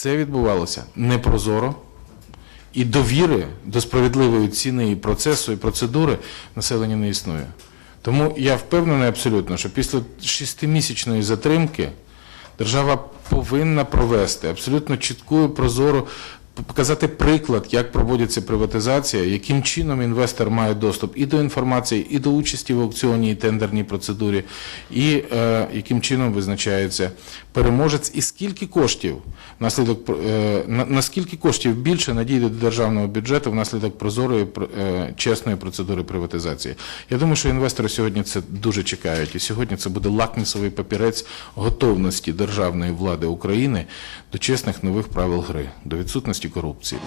все відбувалося непрозоро. І довіри до справедливої ціни і процесу, і процедури населення не існує. Тому я впевнений абсолютно, що після шестимісячної затримки держава повинна провести абсолютно чітку і прозору, показати приклад, як проводиться приватизація, яким чином інвестор має доступ і до інформації, і до участі в аукціоні і тендерній процедурі, і е, яким чином визначається переможець, і скільки коштів внаслідок е, на, наскільки коштів більше надійде до державного бюджету внаслідок прозорої е, чесної процедури приватизації. Я думаю, що інвестори сьогодні це дуже чекають, і сьогодні це буде лакмісовий папірець готовності державної влади України до чесних нових правил гри, до відсутності і корупції.